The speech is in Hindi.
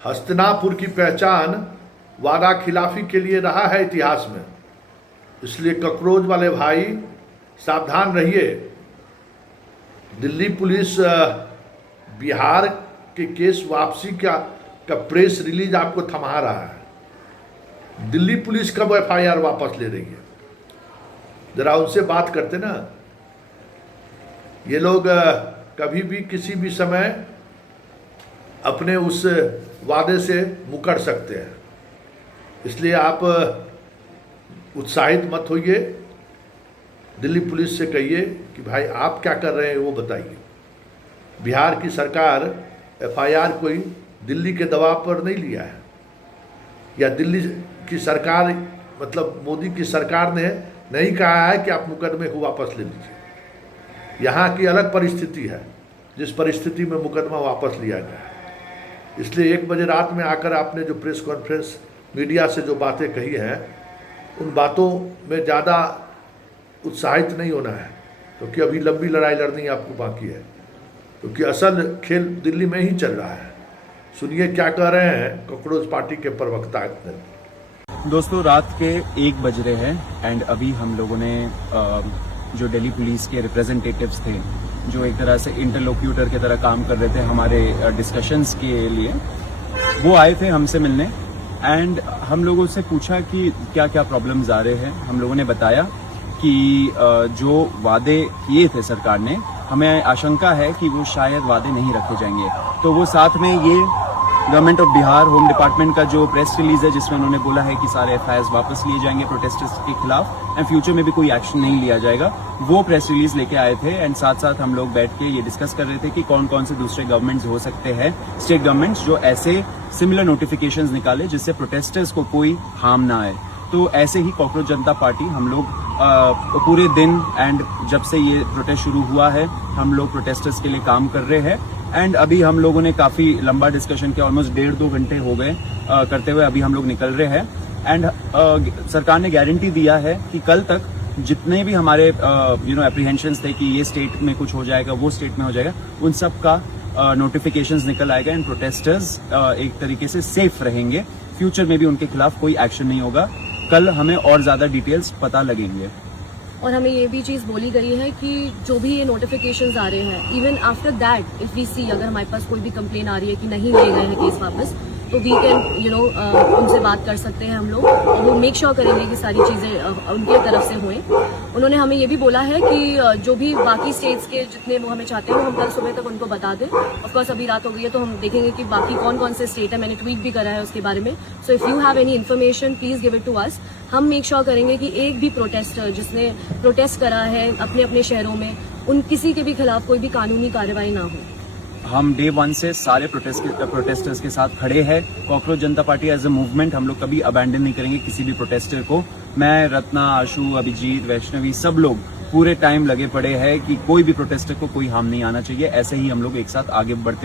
हस्तिनापुर की पहचान वादा खिलाफी के लिए रहा है इतिहास में। इसलिए ककरोज वाले भाई सावधान रहिए। दिल्ली पुलिस बिहार के केस वापसी का प्रेस रिलीज आपको थमा रहा है। दिल्ली पुलिस कब एफआईआर वापस ले रही है, जरा उनसे बात करते ना। ये लोग कभी भी किसी भी समय अपने उस वादे से मुकर सकते हैं। इसलिए आप उत्साहित मत होइए। दिल्ली पुलिस से कहिए कि भाई आप क्या कर रहे हैं वो बताइए। बिहार की सरकार एफआईआर कोई दिल्ली के दबाव पर नहीं लिया है, या दिल्ली की सरकार मतलब मोदी की सरकार ने नहीं कहा है कि आप मुकदमे को वापस ले लीजिए। यहाँ की अलग परिस्थिति है जिस परिस्थिति में मुकदमा वापस लिया गया है। इसलिए 1 बजे रात में आकर आपने जो प्रेस कॉन्फ्रेंस मीडिया से जो बातें कही हैं, उन बातों में ज़्यादा उत्साहित नहीं होना है, क्योंकि अभी लंबी लड़ाई लड़नी आपको बाकी है, क्योंकि असल खेल दिल्ली में ही चल रहा है। सुनिए क्या कह रहे हैं कॉकरोच पार्टी के प्रवक्ता। दोस्तों, रात के 1 बज रहे हैं एंड अभी हम लोगों ने जो दिल्ली पुलिस के रिप्रेजेंटेटिव्स थे, जो एक तरह से इंटरलोक्यूटर की तरह काम कर रहे थे हमारे डिस्कशंस के लिए, वो आए थे हमसे मिलने एंड हम लोगों से पूछा कि क्या क्या प्रॉब्लम्स आ रहे हैं। हम लोगों ने बताया कि जो वादे किए थे सरकार ने, हमें आशंका है कि वो शायद वादे नहीं रखे जाएंगे। तो वो साथ में ये government of Bihar home department का जो प्रेस रिलीज है, जिसमें उन्होंने बोला है कि सारे एफआईआर वापस लिए जाएंगे प्रोटेस्टर्स के खिलाफ एंड फ्यूचर में भी कोई एक्शन नहीं लिया जाएगा, वो प्रेस रिलीज लेके आए थे। एंड साथ साथ हम लोग बैठ के ये डिस्कस कर रहे थे कि कौन कौन से दूसरे गवर्नमेंट्स हो सकते हैं, स्टेट गवर्नमेंट्स, जो ऐसे सिमिलर नोटिफिकेशंस निकाले जिससे प्रोटेस्टर्स को कोई हार्म ना आए। तो ऐसे ही कॉकरोच जनता पार्टी हम लोग पूरे दिन एंड जब से ये प्रोटेस्ट शुरू हुआ है, हम लोग प्रोटेस्टर्स के लिए काम कर रहे हैं। एंड अभी हम लोगों ने काफ़ी लंबा डिस्कशन किया, ऑलमोस्ट 1.5-2 घंटे हो गए करते हुए। अभी हम लोग निकल रहे हैं एंड सरकार ने गारंटी दिया है कि कल तक जितने भी हमारे एप्रीहेंशंस थे कि ये स्टेट में कुछ हो जाएगा, वो स्टेट में हो जाएगा, उन सब का नोटिफिकेशंस निकल आएगा एंड प्रोटेस्टर्स एक तरीके से सेफ रहेंगे। फ्यूचर में भी उनके खिलाफ कोई एक्शन नहीं होगा। कल हमें और ज़्यादा डिटेल्स पता लगेंगे। और हमें ये भी चीज़ बोली गई है कि जो भी ये नोटिफिकेशंस आ रहे हैं, even after that if we see, अगर हमारे पास कोई भी कंप्लेन आ रही है कि नहीं ले गए हैं केस वापस, तो वी कैन उनसे बात कर सकते हैं हम लोग, और वो मेक श्योर करेंगे कि सारी चीज़ें उनकी तरफ से हुए। उन्होंने हमें ये भी बोला है कि जो भी बाकी स्टेट्स के जितने वो हमें चाहते हैं, वो हम कल सुबह तक उनको बता दें। ऑफकोर्स अभी रात हो गई है तो हम देखेंगे कि बाकी कौन कौन से स्टेट है। मैंने ट्वीट भी करा है उसके बारे में। So if you have any information please give it to us. हम मेक श्योर करेंगे कि एक भी प्रोटेस्टर जिसने प्रोटेस्ट करा है अपने अपने शहरों में, उन किसी के भी खिलाफ कोई भी कानूनी कार्रवाई ना हो। हम डे 1 से सारे प्रोटेस्टर्स के साथ खड़े हैं। Cockroach Janata party as a movement हम लोग कभी अबैंडन नहीं करेंगे किसी भी प्रोटेस्टर को। मैं, रत्ना, आशु, अभिजीत, वैष्णवी, सब लोग पूरे टाइम लगे पड़े हैं कि कोई भी प्रोटेस्टर को कोई हार्म नहीं आना चाहिए। ऐसे ही हम लोग एक साथ आगे बढ़ते